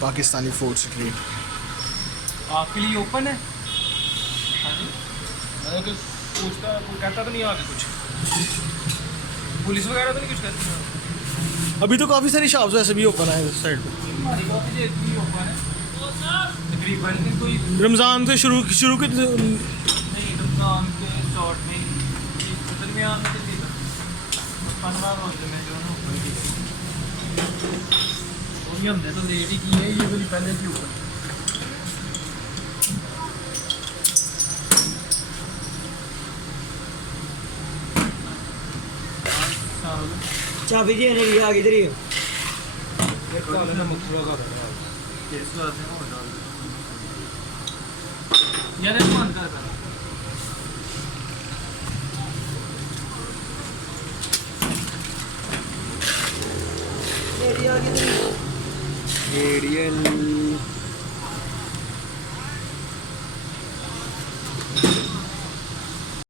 Pakistani food street. आपके लिए open है? हाँ जी, मैंने तो पूछता, कोई कहता तो नहीं आगे कुछ, पुलिस वगैरह तो नहीं कुछ कहती? अभी तो काफ़ी सारी शॉप्स वैसे भी ओपन है इस साइड पे। हमारी काफ़ी देर की ओपन है तकरीबन, कोई रमज़ान से शुरू के नहीं, रमज़ान के शॉर्ट में दरमियान में तो 15 रोजे में जो है ना ऊपर की, वही हमने तो लेट ही की है, ये वाली पहले की ऊपर। चाबी जी ने लिया किधर ही यार बंद कर कर एरिया किधर एरियल